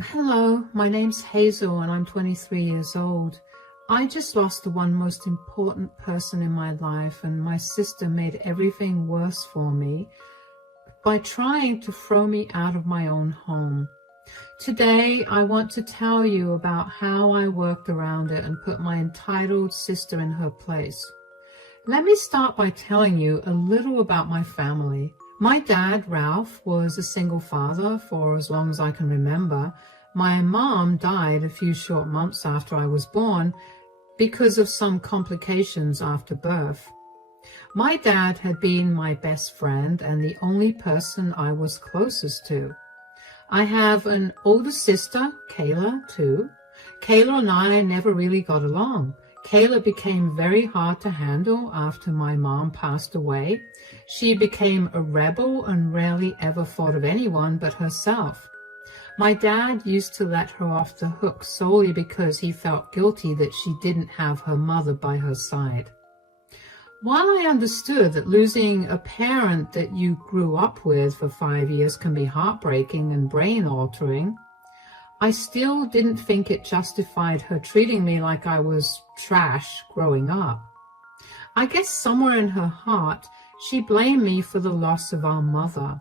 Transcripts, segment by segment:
Hello, my name's Hazel and I'm 23 years old. I just lost the one most important person in my life, and my sister made everything worse for me by trying to throw me out of my own home. Today, I want to tell you about how I worked around it and put my entitled sister in her place. Let me start by telling you a little about my family. My dad, Ralph, was a single father for as long as I can remember. My mom died a few short months after I was born because of some complications after birth. My dad had been my best friend and the only person I was closest to. I have an older sister, Kayla, too. Kayla and I never really got along. Kayla became very hard to handle after my mom passed away. She became a rebel and rarely ever thought of anyone but herself. My dad used to let her off the hook solely because he felt guilty that she didn't have her mother by her side. While I understood that losing a parent that you grew up with for 5 years can be heartbreaking and brain-altering, I still didn't think it justified her treating me like I was trash growing up. I guess somewhere in her heart, she blamed me for the loss of our mother.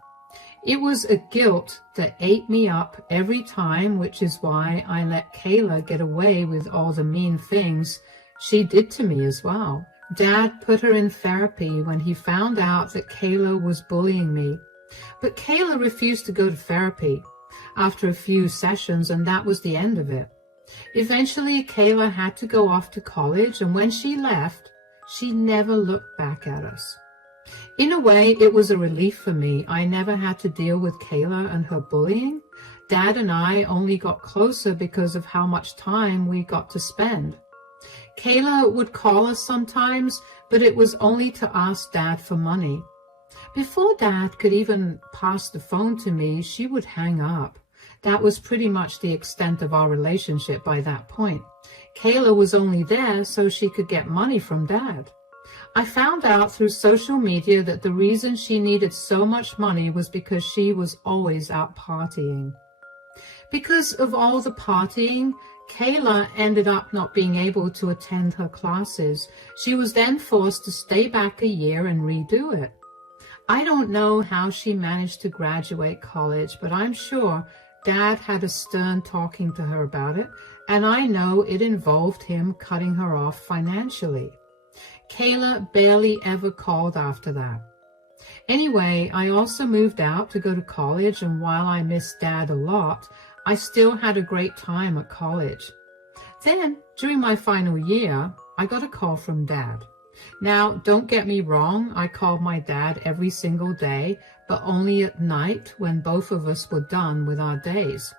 It was a guilt that ate me up every time, which is why I let Kayla get away with all the mean things she did to me as well. Dad put her in therapy when he found out that Kayla was bullying me. But Kayla refused to go to therapy after a few sessions, and that was the end of it. Eventually, Kayla had to go off to college, and when she left, she never looked back at us. In a way, it was a relief for me. I never had to deal with Kayla and her bullying. Dad and I only got closer because of how much time we got to spend. Kayla would call us sometimes, but it was only to ask Dad for money. Before Dad could even pass the phone to me, she would hang up. That was pretty much the extent of our relationship by that point. Kayla was only there so she could get money from Dad. I found out through social media that the reason she needed so much money was because she was always out partying. Because of all the partying, Kayla ended up not being able to attend her classes. She was then forced to stay back a year and redo it. I don't know how she managed to graduate college, but I'm sure Dad had a stern talking to her about it, and I know it involved him cutting her off financially. Kayla barely ever called after that. Anyway, I also moved out to go to college, and while I missed Dad a lot, I still had a great time at college. Then, during my final year, I got a call from Dad. Now, don't get me wrong, I called my dad every single day, but only at night when both of us were done with our days.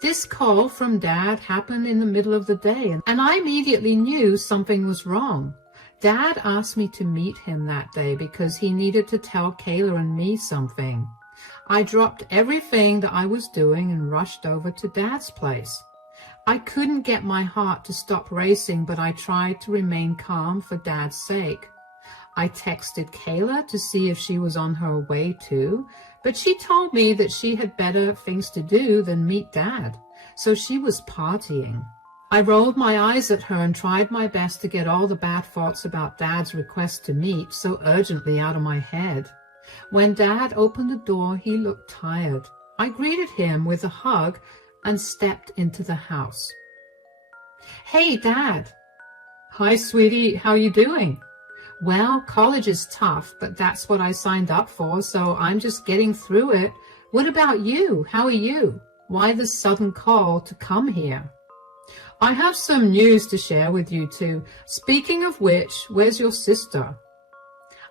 This call from Dad happened in the middle of the day, and I immediately knew something was wrong. Dad asked me to meet him that day because he needed to tell Kayla and me something. I dropped everything that I was doing and rushed over to Dad's place. I couldn't get my heart to stop racing, but I tried to remain calm for Dad's sake. I texted Kayla to see if she was on her way too, but she told me that she had better things to do than meet Dad, so she was partying. I rolled my eyes at her and tried my best to get all the bad thoughts about Dad's request to meet so urgently out of my head. When Dad opened the door, he looked tired. I greeted him with a hug and stepped into the house. Hey, Dad. Hi, sweetie. How you doing? Well, college is tough, but that's what I signed up for, so I'm just getting through it. What about you? How are you? Why the sudden call to come here? I have some news to share with you two. Speaking of which, where's your sister?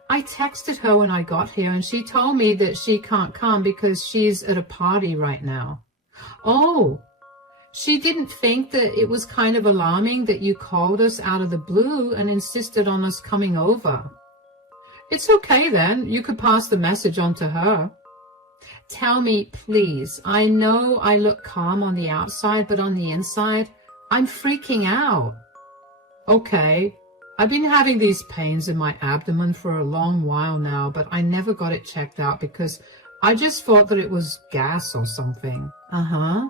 I texted her when I got here, and she told me that she can't come because she's at a party right now. Oh, she didn't think that it was kind of alarming that you called us out of the blue and insisted on us coming over. It's okay then. You could pass the message on to her. Tell me, please. I know I look calm on the outside, but on the inside, I'm freaking out. Okay. I've been having these pains in my abdomen for a long while now, but I never got it checked out because I just thought that it was gas or something. Uh-huh.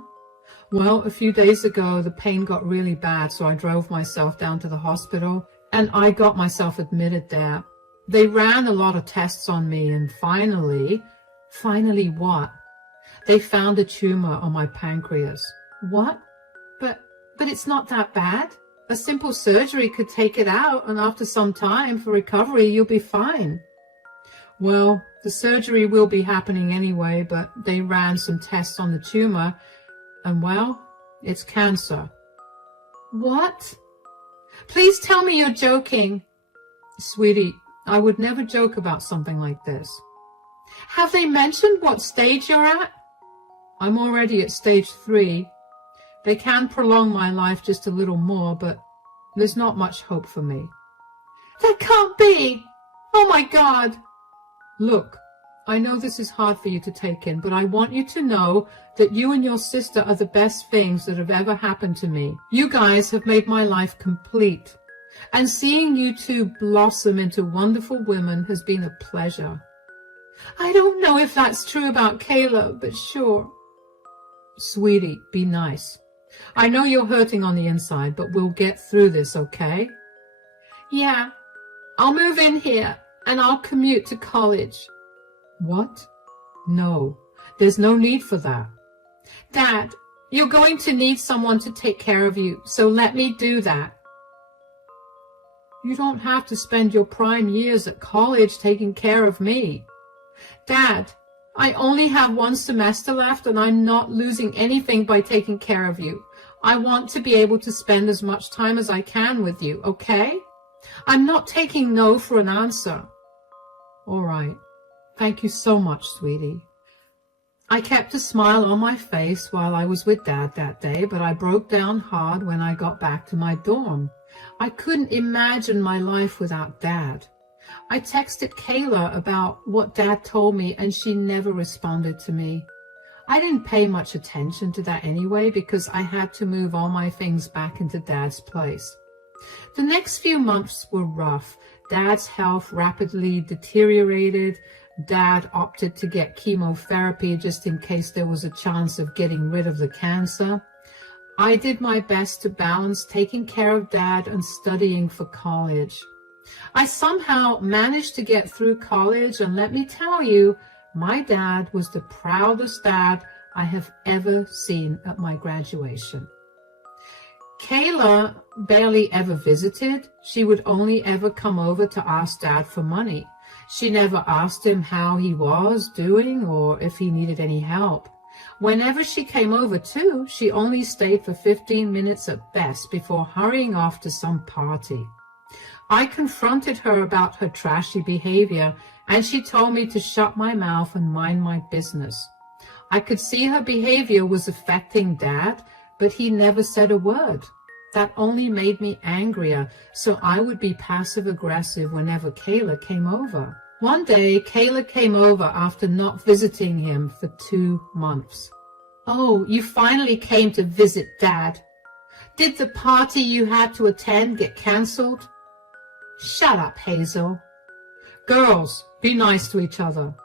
Well, a few days ago, the pain got really bad, so I drove myself down to the hospital, and I got myself admitted there. They ran a lot of tests on me, and finally what? They found a tumor on my pancreas. What? But it's not that bad. A simple surgery could take it out, and after some time for recovery, you'll be fine. Well, the surgery will be happening anyway, but they ran some tests on the tumor, and well, it's cancer. What? Please tell me you're joking. Sweetie, I would never joke about something like this. Have they mentioned what stage you're at? I'm already at stage 3. They can prolong my life just a little more, but there's not much hope for me. That can't be! Oh my God! Look, I know this is hard for you to take in, but I want you to know that you and your sister are the best things that have ever happened to me. You guys have made my life complete, and seeing you two blossom into wonderful women has been a pleasure. I don't know if that's true about Kayla, but sure. Sweetie, be nice. I know you're hurting on the inside, but we'll get through this, okay? Yeah, I'll move in here, and I'll commute to college. What? No, there's no need for that. Dad, you're going to need someone to take care of you, so let me do that. You don't have to spend your prime years at college taking care of me. Dad, I only have 1 semester left, and I'm not losing anything by taking care of you. I want to be able to spend as much time as I can with you, okay? I'm not taking no for an answer. All right. Thank you so much, sweetie. I kept a smile on my face while I was with Dad that day, but I broke down hard when I got back to my dorm. I couldn't imagine my life without Dad. I texted Kayla about what Dad told me, and she never responded to me. I didn't pay much attention to that anyway because I had to move all my things back into Dad's place. The next few months were rough. Dad's health rapidly deteriorated. Dad opted to get chemotherapy just in case there was a chance of getting rid of the cancer. I did my best to balance taking care of Dad and studying for college. I somehow managed to get through college, and let me tell you, my dad was the proudest dad I have ever seen at my graduation. Kayla barely ever visited. She would only ever come over to ask Dad for money. She never asked him how he was doing or if he needed any help. Whenever she came over too, she only stayed for 15 minutes at best before hurrying off to some party. I confronted her about her trashy behavior, and she told me to shut my mouth and mind my business. I could see her behavior was affecting Dad, but he never said a word. That only made me angrier, so I would be passive-aggressive whenever Kayla came over. One day, Kayla came over after not visiting him for 2 months. Oh, you finally came to visit Dad. Did the party you had to attend get cancelled? Shut up, Hazel. Girls, be nice to each other.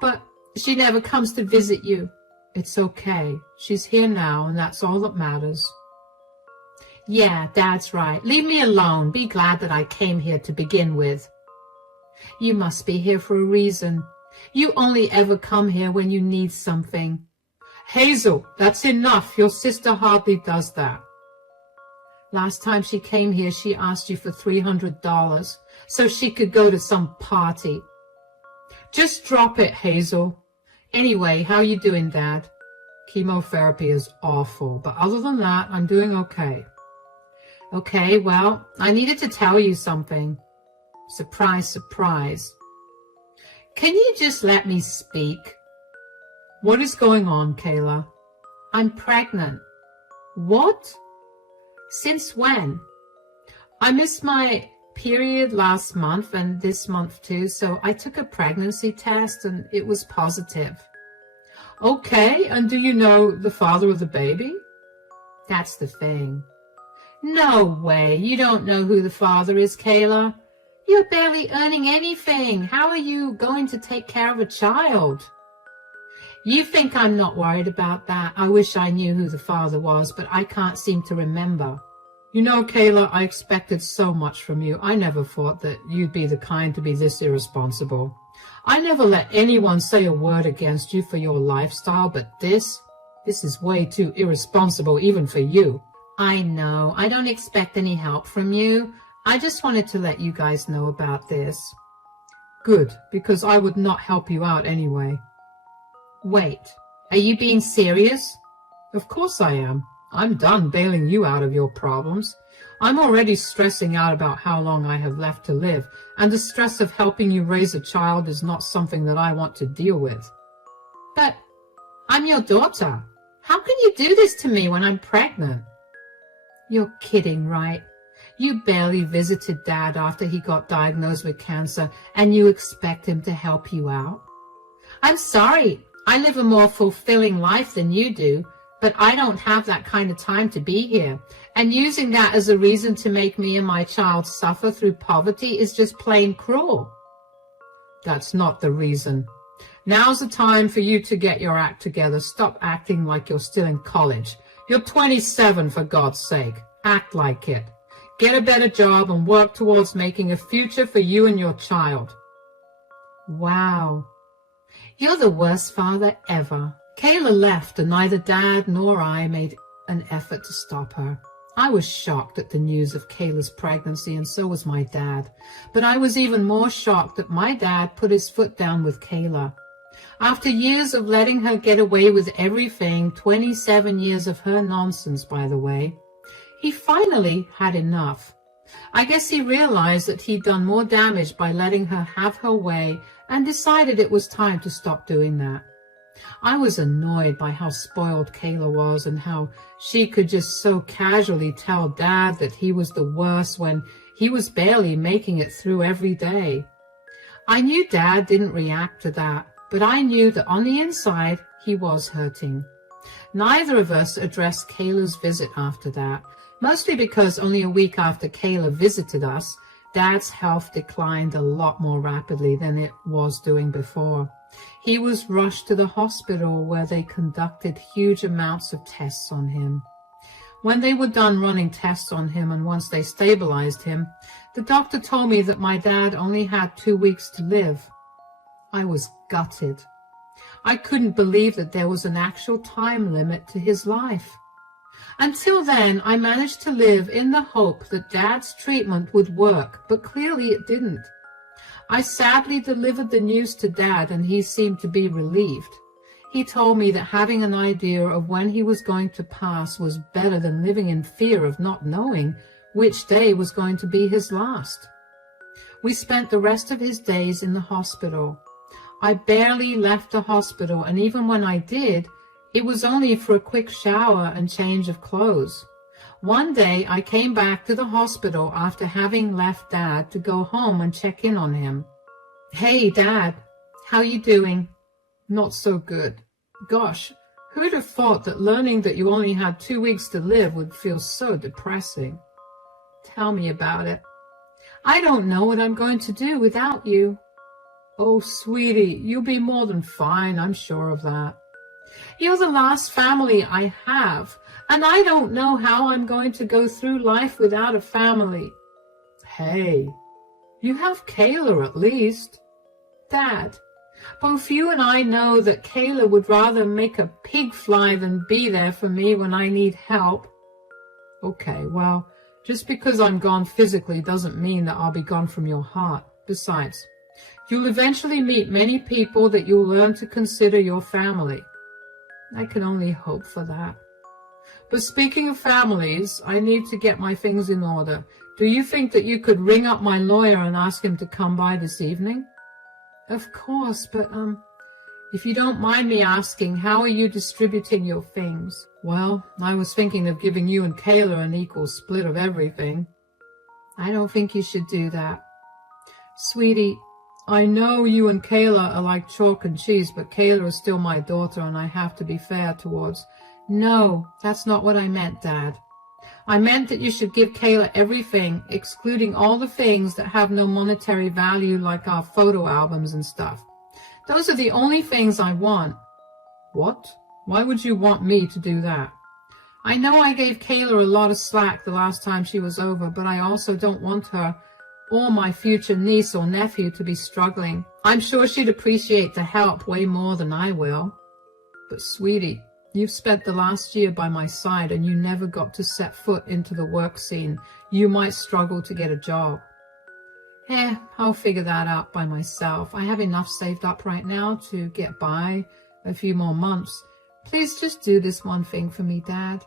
But she never comes to visit you. It's okay. She's here now, and that's all that matters. Yeah, Dad's right. Leave me alone. Be glad that I came here to begin with. You must be here for a reason. You only ever come here when you need something. Hazel, that's enough. Your sister hardly does that. Last time she came here, she asked you for $300 so she could go to some party. Just drop it, Hazel. Anyway, how you doing, Dad? Chemotherapy is awful, but other than that, I'm doing okay. Okay, well, I needed to tell you something. Surprise, surprise. Can you just let me speak? What is going on, Kayla? I'm pregnant. What? Since when? I missed my period last month and this month too, so I took a pregnancy test and it was positive. Okay, and do you know the father of the baby? That's the thing. No way, you don't know who the father is, Kayla. You're barely earning anything. How are you going to take care of a child? You think I'm not worried about that? I wish I knew who the father was, but I can't seem to remember. You know, Kayla, I expected so much from you. I never thought that you'd be the kind to be this irresponsible. I never let anyone say a word against you for your lifestyle, but this is way too irresponsible even for you. I know. I don't expect any help from you. I just wanted to let you guys know about this. Good, because I would not help you out anyway. Wait, are you being serious? Of course I am. I'm done bailing you out of your problems. I'm already stressing out about how long I have left to live, and the stress of helping you raise a child is not something that I want to deal with. But I'm your daughter. How can you do this to me when I'm pregnant? You're kidding, right? You barely visited Dad after he got diagnosed with cancer, and you expect him to help you out? I'm sorry. I live a more fulfilling life than you do, but I don't have that kind of time to be here. And using that as a reason to make me and my child suffer through poverty is just plain cruel. That's not the reason. Now's the time for you to get your act together. Stop acting like you're still in college. You're 27, for God's sake. Act like it. Get a better job and work towards making a future for you and your child. Wow. You're the worst father ever. Kayla left, and neither Dad nor I made an effort to stop her. I was shocked at the news of Kayla's pregnancy, and so was my dad. But I was even more shocked that my dad put his foot down with Kayla. After years of letting her get away with everything, 27 years of her nonsense, by the way, he finally had enough. I guess he realized that he'd done more damage by letting her have her way and decided it was time to stop doing that. I was annoyed by how spoiled Kayla was and how she could just so casually tell Dad that he was the worst when he was barely making it through every day. I knew Dad didn't react to that, but I knew that on the inside he was hurting. Neither of us addressed Kayla's visit after that, mostly because only a week after Kayla visited us, Dad's health declined a lot more rapidly than it was doing before. He was rushed to the hospital where they conducted huge amounts of tests on him. When they were done running tests on him and once they stabilized him, the doctor told me that my dad only had 2 weeks to live. I was gutted. I couldn't believe that there was an actual time limit to his life. Until then, I managed to live in the hope that Dad's treatment would work, but clearly it didn't. I sadly delivered the news to Dad, and he seemed to be relieved. He told me that having an idea of when he was going to pass was better than living in fear of not knowing which day was going to be his last. We spent the rest of his days in the hospital. I barely left the hospital, and even when I did, it was only for a quick shower and change of clothes. One day I came back to the hospital after having left Dad to go home and check in on him. Hey, Dad, how you doing? Not so good. Gosh, who'd have thought that learning that you only had 2 weeks to live would feel so depressing? Tell me about it. I don't know what I'm going to do without you. Oh, sweetie, you'll be more than fine, I'm sure of that. You're the last family I have, and I don't know how I'm going to go through life without a family. Hey, you have Kayla at least. Dad, both you and I know that Kayla would rather make a pig fly than be there for me when I need help. Okay, well, just because I'm gone physically doesn't mean that I'll be gone from your heart. Besides, you'll eventually meet many people that you'll learn to consider your family. I can only hope for that. But speaking of families, I need to get my things in order. Do you think that you could ring up my lawyer and ask him to come by this evening? Of course, but, if you don't mind me asking, how are you distributing your things? Well, I was thinking of giving you and Kayla an equal split of everything. I don't think you should do that. Sweetie, I know you and Kayla are like chalk and cheese, but Kayla is still my daughter and I have to be fair towards... No, that's not what I meant, Dad. I meant that you should give Kayla everything, excluding all the things that have no monetary value like our photo albums and stuff. Those are the only things I want. What? Why would you want me to do that? I know I gave Kayla a lot of slack the last time she was over, but I also don't want her or my future niece or nephew to be struggling. I'm sure she'd appreciate the help way more than I will. But sweetie, you've spent the last year by my side and you never got to set foot into the work scene. You might struggle to get a job. I'll figure that out by myself. I have enough saved up right now to get by a few more months. Please just do this one thing for me, Dad.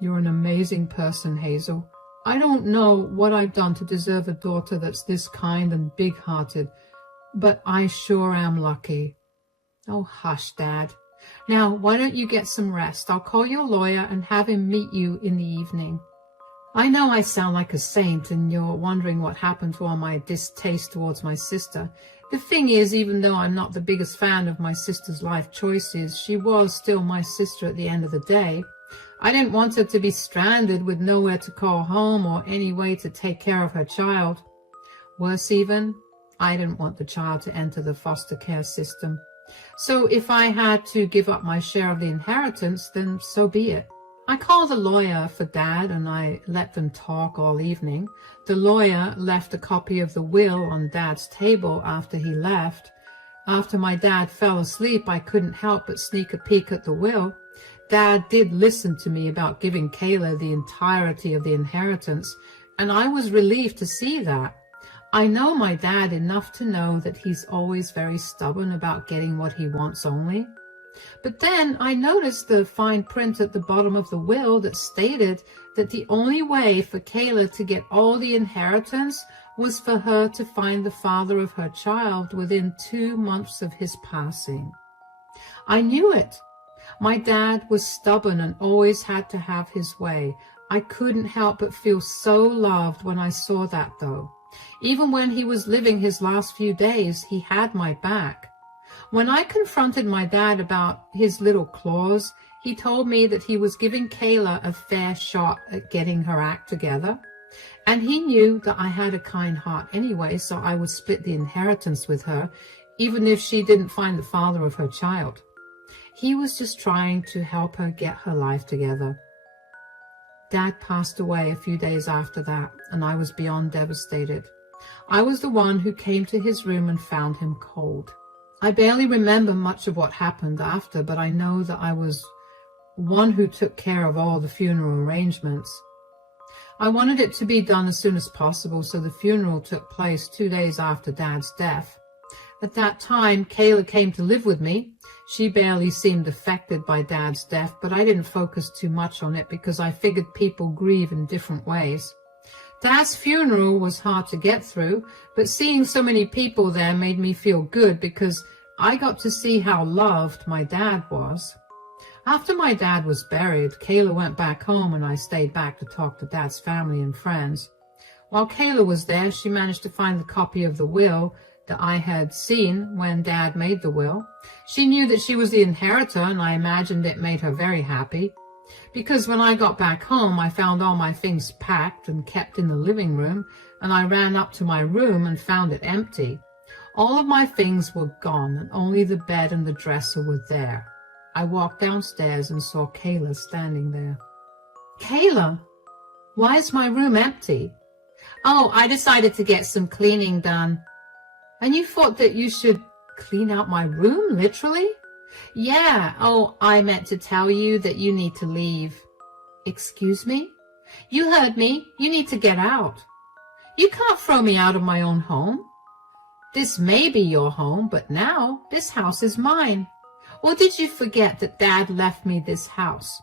You're an amazing person, Hazel. I don't know what I've done to deserve a daughter that's this kind and big-hearted, but I sure am lucky. Oh, hush, Dad. Now, why don't you get some rest? I'll call your lawyer and have him meet you in the evening. I know I sound like a saint and you're wondering what happened to all my distaste towards my sister. The thing is, even though I'm not the biggest fan of my sister's life choices, she was still my sister at the end of the day. I didn't want her to be stranded with nowhere to call home or any way to take care of her child. Worse even, I didn't want the child to enter the foster care system. So if I had to give up my share of the inheritance, then so be it. I called the lawyer for Dad and I let them talk all evening. The lawyer left a copy of the will on Dad's table after he left. After my dad fell asleep, I couldn't help but sneak a peek at the will. Dad did listen to me about giving Kayla the entirety of the inheritance, and I was relieved to see that. I know my dad enough to know that he's always very stubborn about getting what he wants only. But then I noticed the fine print at the bottom of the will that stated that the only way for Kayla to get all the inheritance was for her to find the father of her child within 2 months of his passing. I knew it. My dad was stubborn and always had to have his way. I couldn't help but feel so loved when I saw that, though. Even when he was living his last few days, he had my back. When I confronted my dad about his little clause, he told me that he was giving Kayla a fair shot at getting her act together. And he knew that I had a kind heart anyway, so I would split the inheritance with her, even if she didn't find the father of her child. He was just trying to help her get her life together. Dad passed away a few days after that, and I was beyond devastated. I was the one who came to his room and found him cold. I barely remember much of what happened after, but I know that I was one who took care of all the funeral arrangements. I wanted it to be done as soon as possible, so the funeral took place 2 days after Dad's death. At that time, Kayla came to live with me. She barely seemed affected by Dad's death, but I didn't focus too much on it because I figured people grieve in different ways. Dad's funeral was hard to get through, but seeing so many people there made me feel good because I got to see how loved my dad was. After my dad was buried, Kayla went back home and I stayed back to talk to Dad's family and friends. While Kayla was there, she managed to find the copy of the will that I had seen when Dad made the will. She knew that she was the inheritor, and I imagined it made her very happy. Because when I got back home, I found all my things packed and kept in the living room, and I ran up to my room and found it empty. All of my things were gone, and only the bed and the dresser were there. I walked downstairs and saw Kayla standing there. Kayla, why is my room empty? Oh, I decided to get some cleaning done. And you thought that you should clean out my room, literally? Yeah. Oh, I meant to tell you that you need to leave. Excuse me? You heard me. You need to get out. You can't throw me out of my own home. This may be your home, but now this house is mine. Or did you forget that Dad left me this house?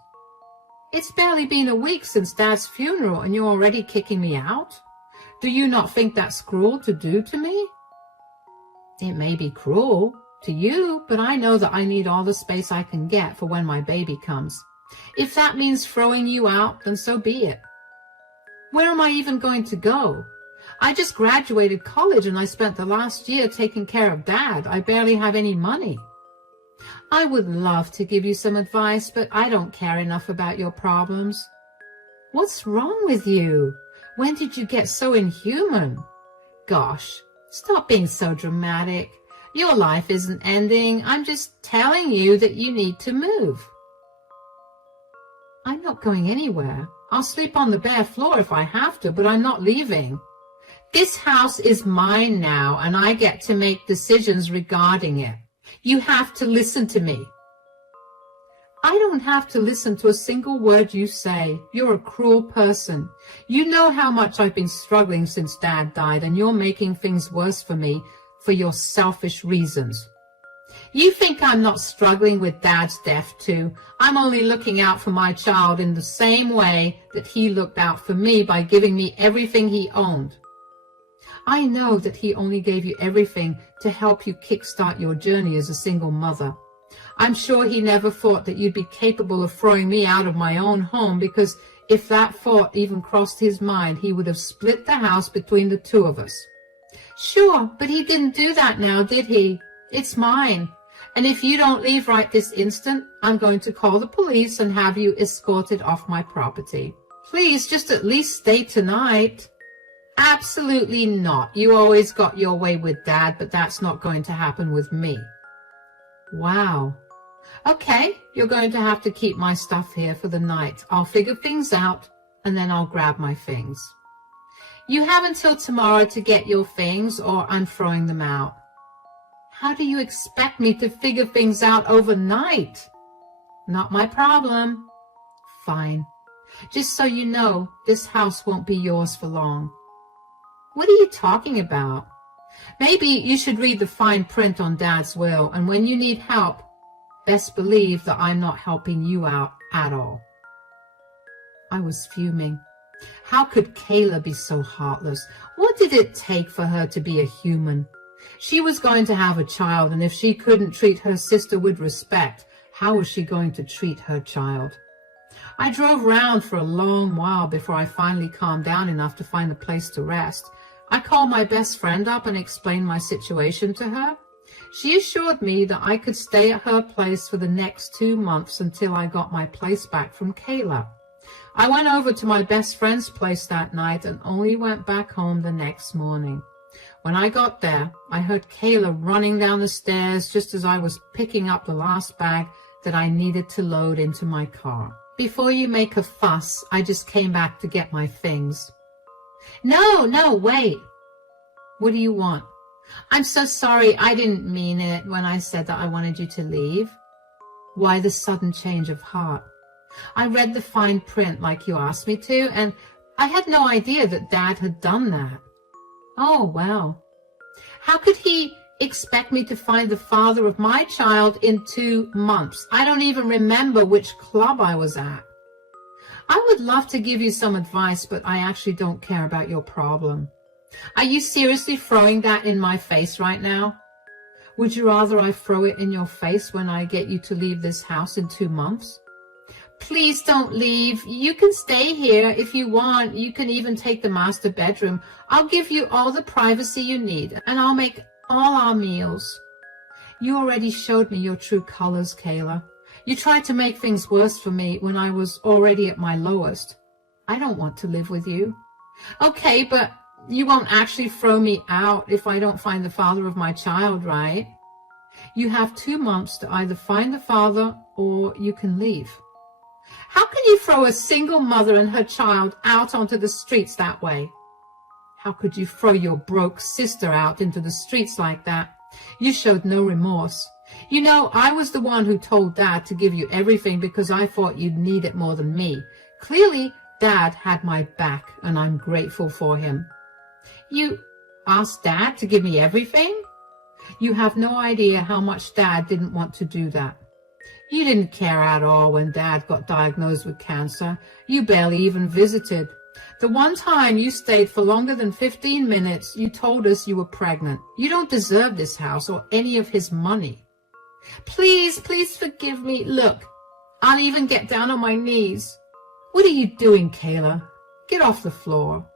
It's barely been a week since Dad's funeral and you're already kicking me out? Do you not think that's cruel to do to me? It may be cruel to you, but I know that I need all the space I can get for when my baby comes. If that means throwing you out, then so be it. Where am I even going to go? I just graduated college and I spent the last year taking care of Dad. I barely have any money. I would love to give you some advice, but I don't care enough about your problems. What's wrong with you? When did you get so inhuman? Gosh, stop being so dramatic. Your life isn't ending. I'm just telling you that you need to move. I'm not going anywhere. I'll sleep on the bare floor if I have to, but I'm not leaving. This house is mine now, and I get to make decisions regarding it. You have to listen to me. I don't have to listen to a single word you say. You're a cruel person. You know how much I've been struggling since Dad died, and you're making things worse for me for your selfish reasons. You think I'm not struggling with Dad's death too. I'm only looking out for my child in the same way that he looked out for me by giving me everything he owned. I know that he only gave you everything to help you kickstart your journey as a single mother. I'm sure he never thought that you'd be capable of throwing me out of my own home, because if that thought even crossed his mind, he would have split the house between the two of us. Sure, but he didn't do that now, did he? It's mine. And if you don't leave right this instant, I'm going to call the police and have you escorted off my property. Please, just at least stay tonight. Absolutely not. You always got your way with Dad, but that's not going to happen with me. Wow. Okay, you're going to have to keep my stuff here for the night. I'll figure things out, and then I'll grab my things. You have until tomorrow to get your things, or I'm throwing them out. How do you expect me to figure things out overnight? Not my problem. Fine. Just so you know, this house won't be yours for long. What are you talking about? Maybe you should read the fine print on Dad's will, and when you need help, best believe that I'm not helping you out at all. I was fuming. How could Kayla be so heartless? What did it take for her to be a human? She was going to have a child, and if she couldn't treat her sister with respect, how was she going to treat her child? I drove round for a long while before I finally calmed down enough to find a place to rest. I called my best friend up and explained my situation to her. She assured me that I could stay at her place for the next 2 months until I got my place back from Kayla. I went over to my best friend's place that night and only went back home the next morning. When I got there, I heard Kayla running down the stairs just as I was picking up the last bag that I needed to load into my car. Before you make a fuss, I just came back to get my things. No, wait. What do you want? I'm so sorry, I didn't mean it when I said that I wanted you to leave. Why the sudden change of heart? I read the fine print like you asked me to, and I had no idea that Dad had done that. Oh, well. How could he expect me to find the father of my child in 2 months? I don't even remember which club I was at. I would love to give you some advice, but I actually don't care about your problem. Are you seriously throwing that in my face right now? Would you rather I throw it in your face when I get you to leave this house in 2 months? Please don't leave. You can stay here if you want. You can even take the master bedroom. I'll give you all the privacy you need, and I'll make all our meals. You already showed me your true colors, Kayla. You tried to make things worse for me when I was already at my lowest. I don't want to live with you. Okay, but you won't actually throw me out if I don't find the father of my child, right? You have 2 months to either find the father or you can leave. How can you throw a single mother and her child out onto the streets that way? How could you throw your broke sister out into the streets like that? You showed no remorse. You know, I was the one who told Dad to give you everything because I thought you'd need it more than me. Clearly, Dad had my back, and I'm grateful for him. You asked Dad to give me everything? You have no idea how much Dad didn't want to do that. You didn't care at all when Dad got diagnosed with cancer. You barely even visited. The one time you stayed for longer than 15 minutes, you told us you were pregnant. You don't deserve this house or any of his money. Please forgive me. Look, I'll even get down on my knees. What are you doing, Kayla? Get off the floor.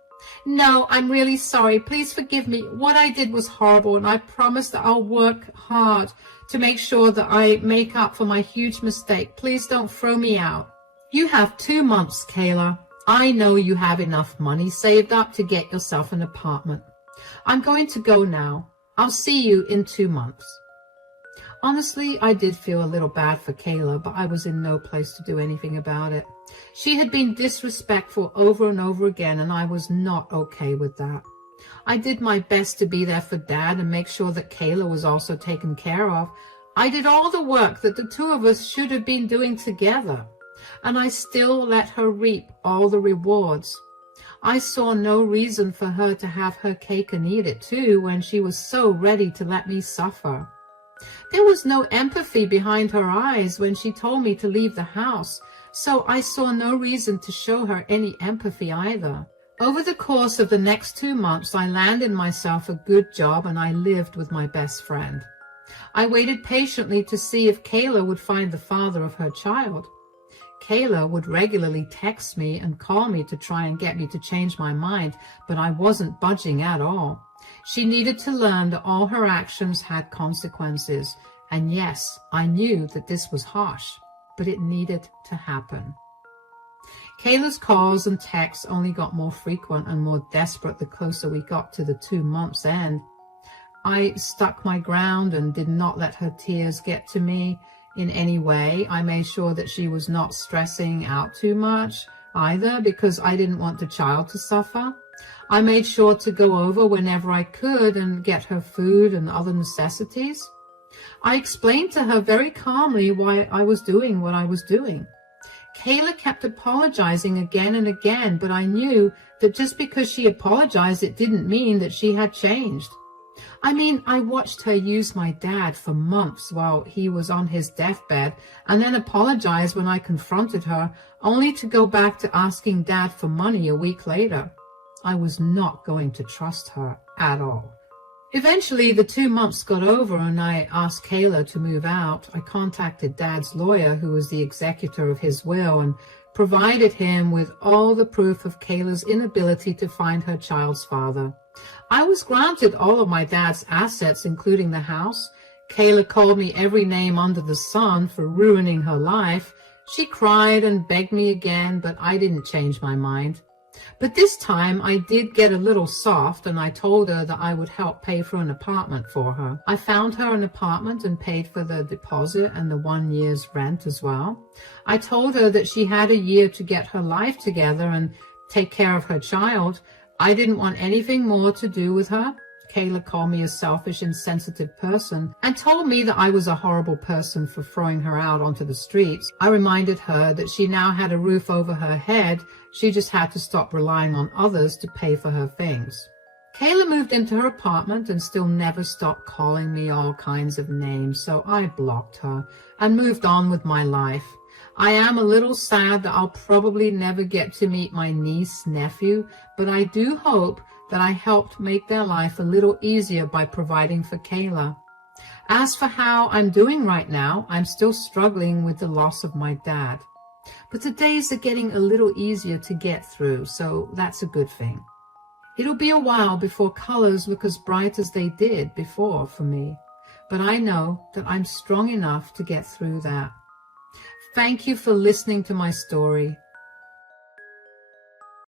No, I'm really sorry. Please forgive me. What I did was horrible, and I promise that I'll work hard to make sure that I make up for my huge mistake. Please don't throw me out. You have 2 months, Kayla. I know you have enough money saved up to get yourself an apartment. I'm going to go now. I'll see you in 2 months. Honestly, I did feel a little bad for Kayla, but I was in no place to do anything about it. She had been disrespectful over and over again, and I was not okay with that. I did my best to be there for Dad and make sure that Kayla was also taken care of. I did all the work that the two of us should have been doing together, and I still let her reap all the rewards. I saw no reason for her to have her cake and eat it too when she was so ready to let me suffer. There was no empathy behind her eyes when she told me to leave the house, so I saw no reason to show her any empathy either. Over the course of the next 2 months, I landed myself a good job and I lived with my best friend. I waited patiently to see if Kayla would find the father of her child. Kayla would regularly text me and call me to try and get me to change my mind, but I wasn't budging at all. She needed to learn that all her actions had consequences, and yes, I knew that this was harsh, but it needed to happen. Kayla's calls and texts only got more frequent and more desperate the closer we got to the 2 months' end. I stuck my ground and did not let her tears get to me in any way. I made sure that she was not stressing out too much either, because I didn't want the child to suffer. I made sure to go over whenever I could and get her food and other necessities. I explained to her very calmly why I was doing what I was doing. Kayla kept apologizing again and again, but I knew that just because she apologized, it didn't mean that she had changed. I mean, I watched her use my dad for months while he was on his deathbed, and then apologize when I confronted her, only to go back to asking Dad for money a week later. I was not going to trust her at all. Eventually, the 2 months got over and I asked Kayla to move out. I contacted Dad's lawyer, who was the executor of his will, and provided him with all the proof of Kayla's inability to find her child's father. I was granted all of my dad's assets, including the house. Kayla called me every name under the sun for ruining her life. She cried and begged me again, but I didn't change my mind. But this time I did get a little soft, and I told her that I would help pay for an apartment for her. I found her an apartment and paid for the deposit and the 1 year's rent as well. I told her that she had a year to get her life together and take care of her child. I didn't want anything more to do with her. Kayla called me a selfish, insensitive person and told me that I was a horrible person for throwing her out onto the streets. I reminded her that she now had a roof over her head. She just had to stop relying on others to pay for her things. Kayla moved into her apartment and still never stopped calling me all kinds of names, so I blocked her and moved on with my life. I am a little sad that I'll probably never get to meet my niece, nephew, but I do hope that I helped make their life a little easier by providing for Kayla. As for how I'm doing right now, I'm still struggling with the loss of my dad. But the days are getting a little easier to get through, so that's a good thing. It'll be a while before colors look as bright as they did before for me, but I know that I'm strong enough to get through that. Thank you for listening to my story.